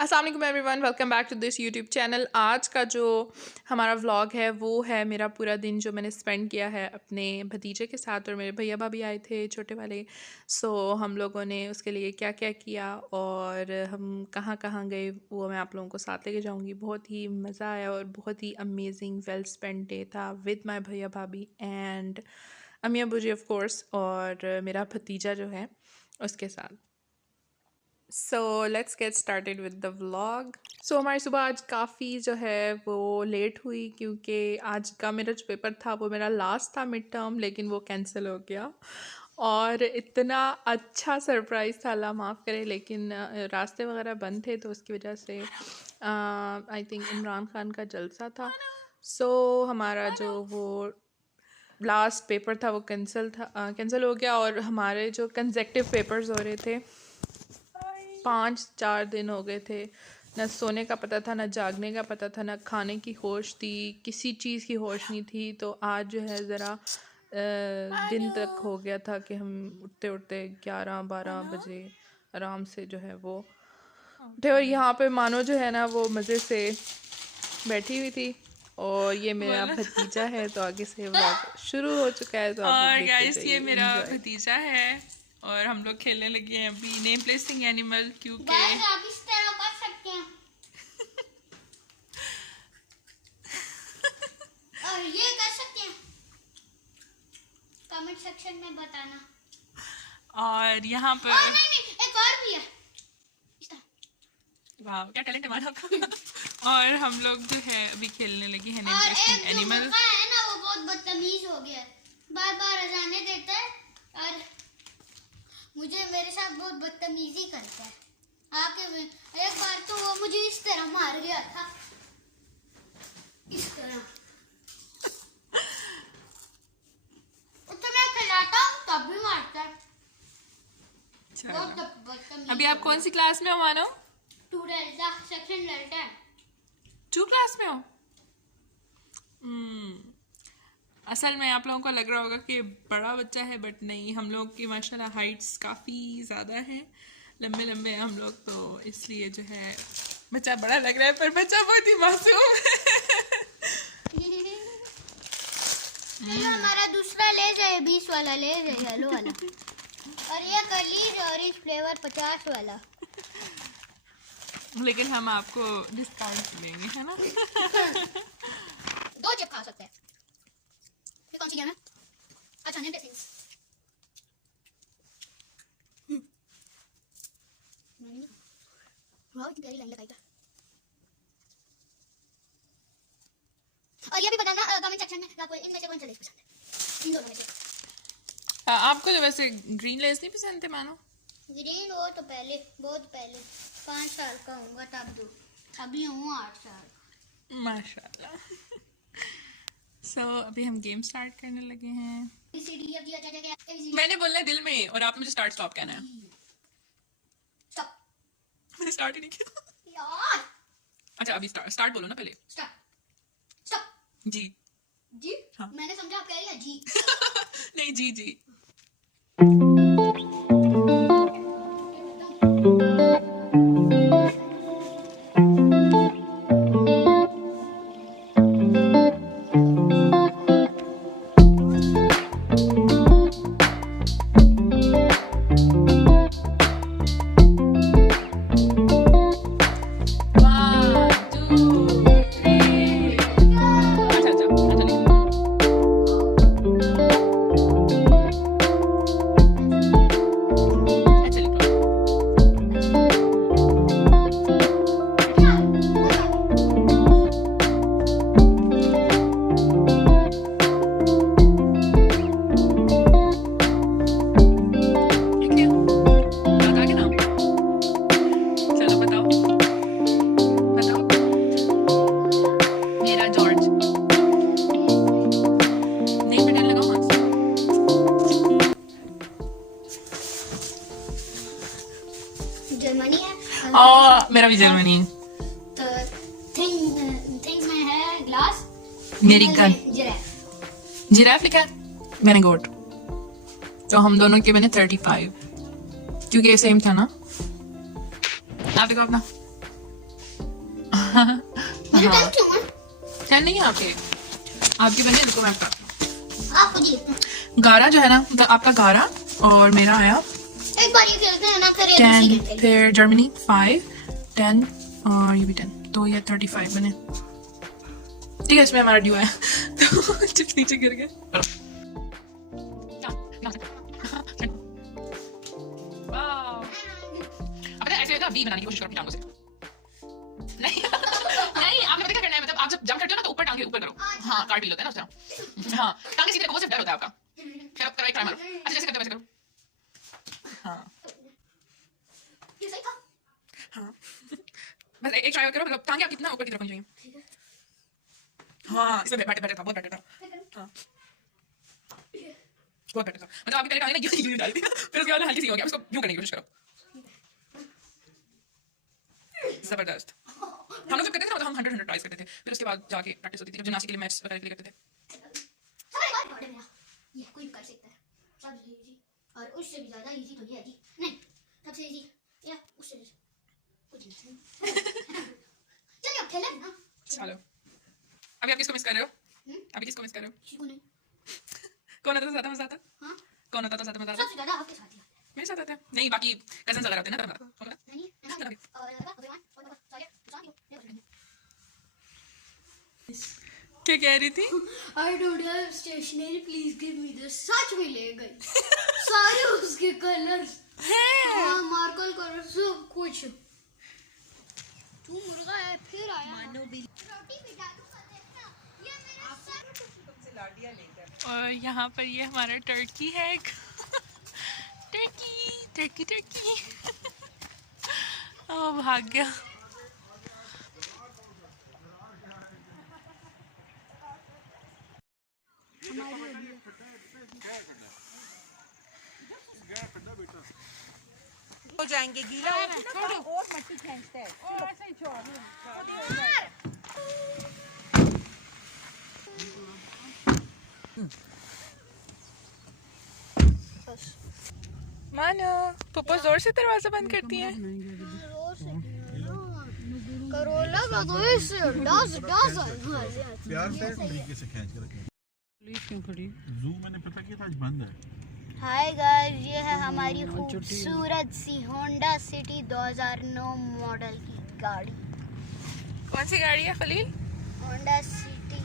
अस्सलाम वालेकुम everyone, welcome back to this YouTube channel. आज का जो हमारा व्लॉग है वो है मेरा पूरा दिन जो मैंने स्पेंड किया है अपने भतीजे के साथ, और मेरे भैया भाभी आए थे छोटे वाले। हम लोगों ने उसके लिए क्या क्या किया और हम कहाँ कहाँ गए वो मैं आप लोगों को साथ लेके जाऊँगी। बहुत ही मज़ा आया और बहुत ही अमेजिंग वेल स्पेंड डे था विद माई भैया भाभी एंड अम्मी अबू जी ऑफ कोर्स, और मेरा भतीजा जो है उसके साथ। So let's get started with the vlog. हमारी सुबह आज काफ़ी जो है वो लेट हुई क्योंकि आज का मेरा जो पेपर था वो मेरा लास्ट था मिड टर्म, लेकिन वो कैंसिल हो गया। और इतना अच्छा सरप्राइज़ था, अल्लाह माफ़ करे, लेकिन रास्ते वगैरह बंद थे तो उसकी वजह से आई थिंक इमरान खान का जलसा था। हमारा जो वो लास्ट पेपर था वो कैंसिल हो गया, और हमारे जो कंसेक्टिव पेपर्स हो रहे थे 5-4 दिन हो गए थे। न सोने का पता था, न जागने का पता था, न खाने की होश थी, किसी चीज़ की होश नहीं थी। तो आज जो है ज़रा दिन तक हो गया था कि हम उठते उठते 11-12 बजे आराम से जो है वो उठे। और यहाँ पे मानो जो है ना वो मज़े से बैठी हुई थी। और ये मेरा भतीजा है, तो आगे से व्लॉग शुरू हो चुका है, तो आप लोग देखते गाइस जाइए। ये मेरा Enjoy। भतीजा है और हम लोग खेलने लगे हैं अभी नेम प्लेसिंग एनिमल क्योंकि आप इस तरह कर सकते हैं और ये कर सकते हैं, कमेंट सेक्शन में बताना। और यहाँ पर नहीं, एक और भी है इस तरह। वाह क्या टैलेंट है हमारा। और हम लोग जो है अभी खेलने लगे हैं नेम और प्लेसिंग एक जो एनिमल। मुर्गा है ना वो बहुत बदतमीज हो गया है, बार बार अजाने देता है और मुझे मेरे साथ बहुत बदतमीजी करता है। एक बार तो वो मुझे इस तरह मार गया था, इस तरह। तो मैं खिलाता हूँ तब भी मारता है। बहुत बदतमीज। अभी आप कौन सी क्लास में हो मानो? 2 डेल्टा सेक्शन डेल्टा 2 क्लास में हो। असल में आप लोगों को लग रहा होगा कि बड़ा बच्चा है, बट नहीं, हम लोग की माशाल्लाह हाइट्स काफ़ी ज़्यादा हैं, लंबे लंबे हम लोग, तो इसलिए जो है बच्चा बड़ा लग रहा है पर बच्चा बहुत ही मासूम है। चलो हमारा दूसरा ले जाए, 20 वाला ले जाए, येलो वाला। और ये कलीज ऑरेंज फ्लेवर 50 वाला। लेकिन हम आपको डिस्काउंट देंगे, है ना? 2 जब खा सकते हैं। ये कौन सी गेम है? अच्छा नेम प्लेसिंग। वाह इतनी प्यारी लाइन लगाई था। और ये भी बताना कमेंट सेक्शन में आपको इनमें से कौन सा लेस पसंद है, इन दोनों में से। आपको तो वैसे ग्रीन लेस नहीं पसंद थे मानो? ग्रीन वो तो पहले, बहुत पहले 5 साल का होऊंगा तब दो, अभी हूँ 8 साल। माशाल्लाह। अभी हम गेम स्टार्ट करने लगे हैं। मैंने बोलना है दिल में और आप मुझे स्टार्ट स्टॉप कहना है। स्टॉप। मैंने स्टार्ट ही नहीं किया यार। अच्छा अभी स्टार्ट बोलो ना पहले। Stop stop. जी जी हाँ। मैंने समझा आप कह रही है जी। नहीं जी जी। जर्मनी है और मेरा भी जर्मनी। तो थिंग्स में है ग्लास, मेरी गन जिराफ। जिराफ लिखा है, मैंने गोट। तो हम दोनों के बने 35 क्योंकि ये सेम था ना। आप देखो अपना मुझे टेंशन क्यों है? है नहीं आपके बने रुको मैं बताती हूँ। आपको जीतना है। गारा जो है ना मतलब आपका गारा और मेरा आया एक बार ये खेलते हैं ना, फिर ये 10, दूसरी खेलते हैं। फिर जर्मनी 5, 10 और ये भी 10, तो ये 35 बने। ठीक है इसमें हमारा ड्यू है तो चिप्स नीचे गिर गए। ऐसे ना वी बनाने की कोशिश करो टांगों से। नहीं नहीं आपने पता क्या करना है, मतलब आप जब जंप करते हो ना तो ऊपर टांगे ऊपर करो। हाँ कार्ड होता है ना उसका। हाँ टांगे सीधे रखो, सिर्फ डर होता है आपका। करो करो एक ट्राई मारो। अच्छा जैसे करते हो वैसे करो। हाँ ये सही था। हाँ बस एक ट्राई करो, मतलब टांगे आप कितना ऊपर की तरफ होनी चाहिए। हाँ इसमें बेटर था, बहुत बेटर था। हाँ बहुत बेटर था, मतलब आपकी पहले टांगे ना यूं डाल दी फिर उसके बाद हल्की सी हो गया, उसको यूं करने की कोशिश करो। जबरदस्त। हम लोग जब करते थे ना तो हम 100 ट्राइज करते थे, फिर उसके बाद जाके प्रैक्टिस होती थी, जब जिम्नास्टिक के लिए मैच वगैरह के लिए करते थे। सबसे बड़ा रिकॉर्ड है मेरा, ये कोई भी कर सकता है। सबसे इजी और उससे भी ज्यादा इजी तो ये है जी, नहीं सबसे इजी या उससे भी कुछ नहीं। चलिए अब खेलें ना। चलो अभी आप किसको मिस कर रहे हो? अभी किसको मिस कर रहे हो? किसी को नहीं। कौन आता था ज्यादा मजा आता? हाँ कौन आता था ज्यादा मजा आता? सबसे ज्यादा आपके साथ ही आता है। मेरे साथ आता है। नहीं बाकी कजन्स वगैरह होते हैं ना तब आता है। नहीं ऐसा नहीं। और अभिमान और सारे इंसान को ये बोल क्या कह रही थी? I don't have stationery, please give me this. सच में ले गई सारे उसके कलर्स हाँ मार्कल कलर सब कुछ। तू मुर्गा है फिर आया मानो बिल रोटी भी डालू कर देखना ये मेरा सर तुमसे लाडिया लेकर। और यहाँ पर ये हमारा टर्की है। टर्की टर्की टर्की ओ भाग गया। हो जाएंगे गीला छोड़ो और मट्टी खींचते हैं और ऐसे ही छोड़ मानो पप्पा जोर से दरवाजा बंद करती है। करोला का तो ऐसे डांस डांस प्यार से तरीके से खींच के रखें। पुलिस क्यों खड़ी? जू मैंने पता किया था आज बंद है। हाय गाइस ये है हमारी खूबसूरत सी होंडा सिटी 2009 मॉडल की गाड़ी। कौन सी गाड़ी है खलील? होंडा सिटी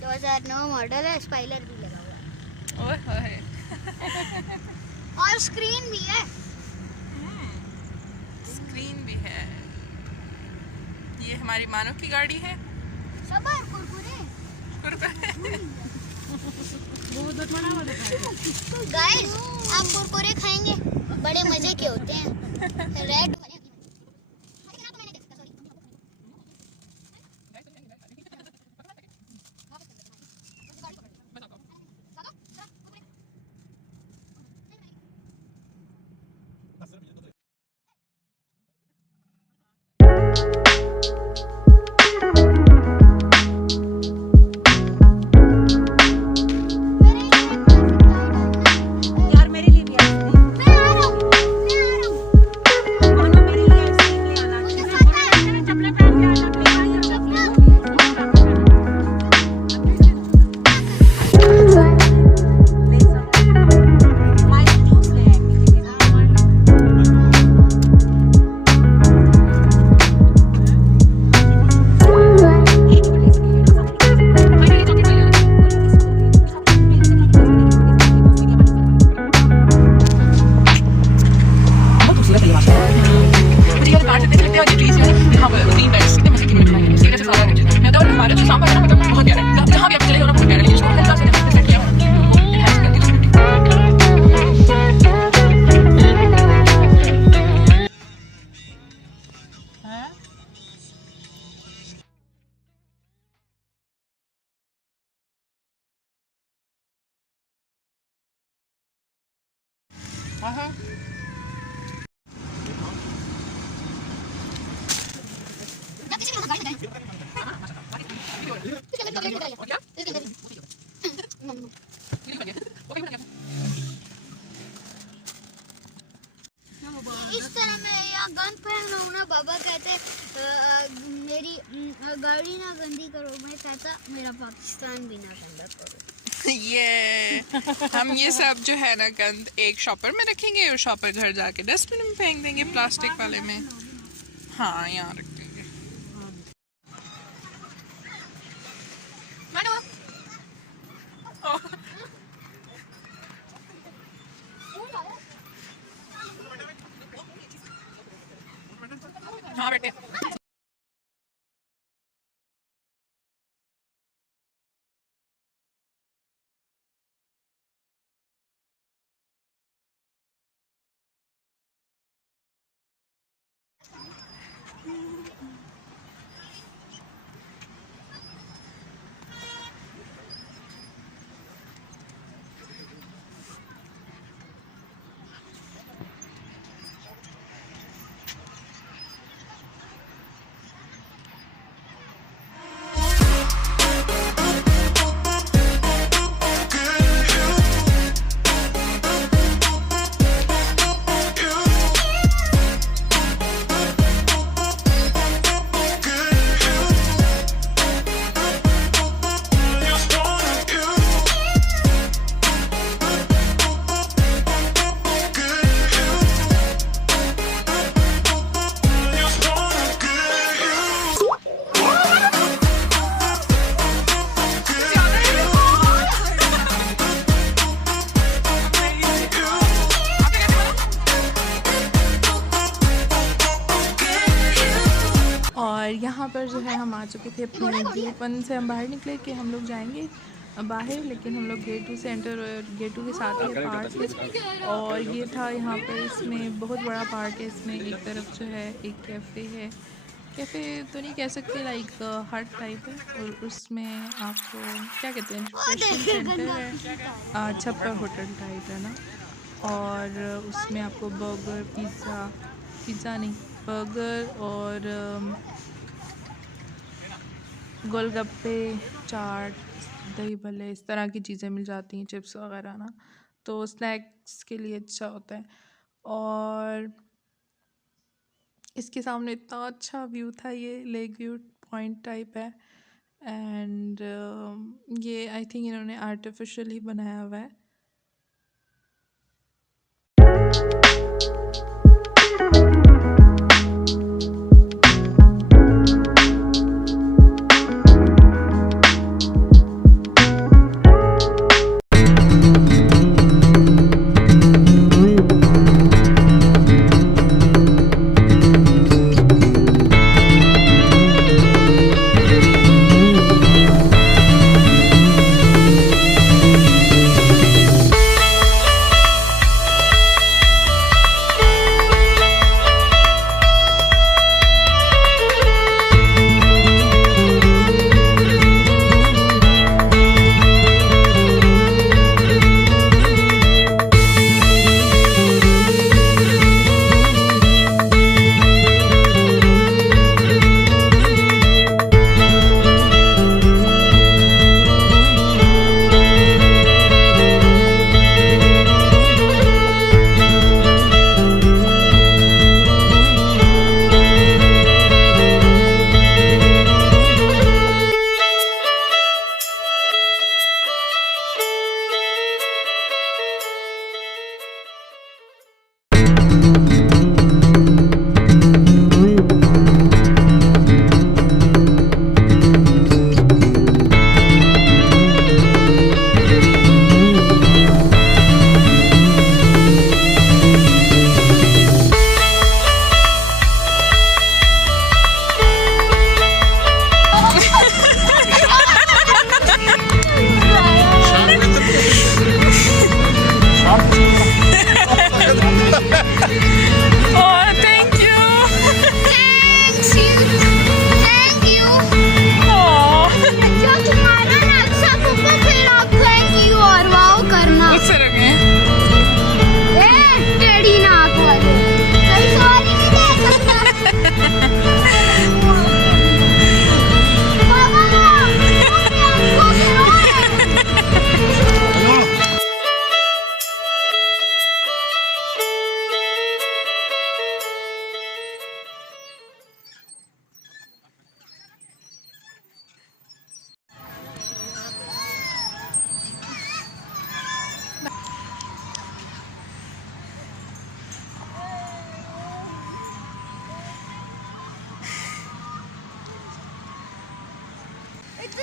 2009 मॉडल है, स्पॉइलर भी लगा हुआ है ओए और स्क्रीन भी है। स्क्रीन भी है। ये हमारी मानो की गाड़ी है। सब कुरकुरे गाइस आप कुरकुरे खाएंगे बड़े मजे के होते हैं। रेड यार मेरे लिए भी आइसक्रीम मैं आ रहा हूं मानो मेरे लिए आइसक्रीम ले आना। चप्पलें पहन के आना प्लीज। ले सब माइक जूस ले किसी के साथ इस तरह मैं यहाँ गन पहन रहा हूँ ना, बाबा कहते मेरी गाड़ी ना गंदी करो, मैं चाहता मेरा पाकिस्तान भी ना गंदा करो। ये हम ये सब जो है ना गंद एक शॉपर में रखेंगे और शॉपर घर जाके डस्टबिन में फेंक देंगे, प्लास्टिक वाले में। हाँ, यहाँ रख देंगे। हाँ बेटे। और यहाँ पर जो है हम आ चुके थे अपने गेट 1 से। हम बाहर निकले कि हम लोग जाएंगे बाहर, लेकिन हम लोग गेट 2 से एंटर, और गेट 2 के साथ ही पार्क है। और ये था यहाँ पर, इसमें बहुत बड़ा पार्क है। इसमें एक तरफ जो है एक कैफ़े है, कैफ़े तो नहीं कह सकते, लाइक हट टाइप है। और उसमें आपको क्या कहते हैं, रिफ्रेशमेंट सेंटर है, छप्पर होटल टाइप है ना। और उसमें आपको बर्गर, पिज़्ज़ा नहीं, बर्गर और गोलगप्पे, चाट, दही भल्ले, इस तरह की चीज़ें मिल जाती हैं, चिप्स वगैरह ना। तो स्नैक्स के लिए अच्छा होता है। और इसके सामने इतना अच्छा व्यू था, ये लेक व्यू पॉइंट टाइप है। एंड ये आई थिंक इन्होंने आर्टिफिशियल ही बनाया हुआ है।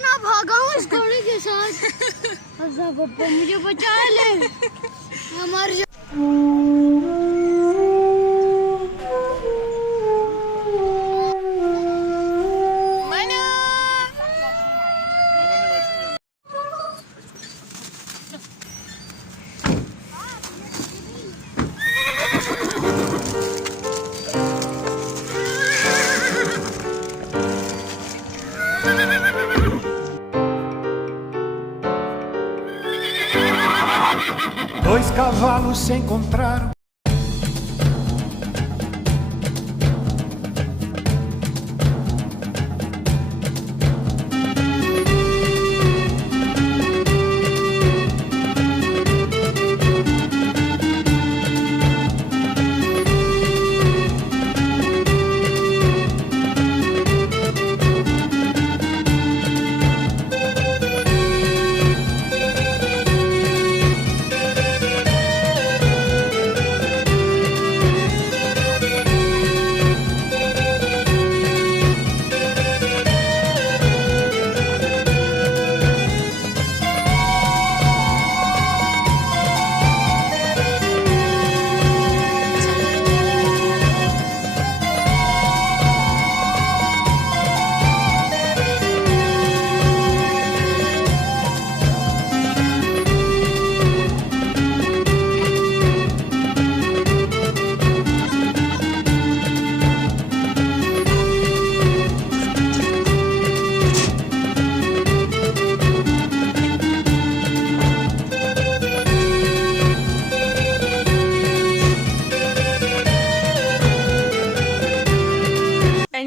कितना भागा हूँ इस घोड़े के साथ। अल्लाह पप्पा मुझे बचा ले, मैं मर जा। Dois cavalos se encontraram.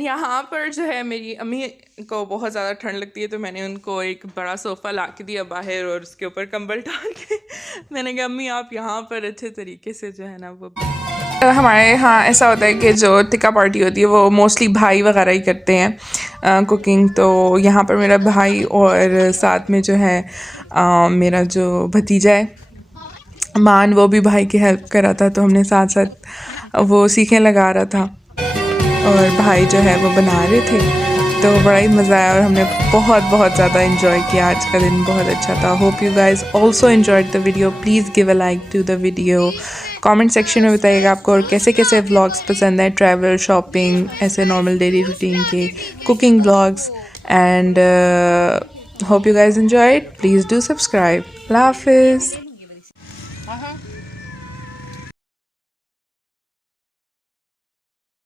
यहाँ पर जो है मेरी अम्मी को बहुत ज़्यादा ठंड लगती है, तो मैंने उनको एक बड़ा सोफ़ा ला के दिया बाहर और उसके ऊपर कंबल डाल के मैंने कहा अम्मी आप यहाँ पर अच्छे तरीके से जो है ना वो। हमारे यहाँ ऐसा होता है कि जो टिक्का पार्टी होती है वो मोस्टली भाई वगैरह ही करते हैं कुकिंग। तो यहाँ पर मेरा भाई और साथ में जो है मेरा जो भतीजा है मान, वो भी भाई की हेल्प कर रहा था, तो हमने साथ साथ वो सीखें लगा रहा था और भाई जो है वो बना रहे थे, तो बड़ा ही मज़ा आया और हमने बहुत ज़्यादा इन्जॉय किया। आज का दिन बहुत अच्छा था। Hope you guys also enjoyed the video. Please give a like to the video. Comment section में बताइएगा आपको और कैसे कैसे व्लॉग्स पसंद है, ट्रैवल, शॉपिंग, ऐसे नॉर्मल डेली रूटीन के, cooking vlogs. And hope you guys enjoyed. Please do subscribe. अल्लाह हाफिज़।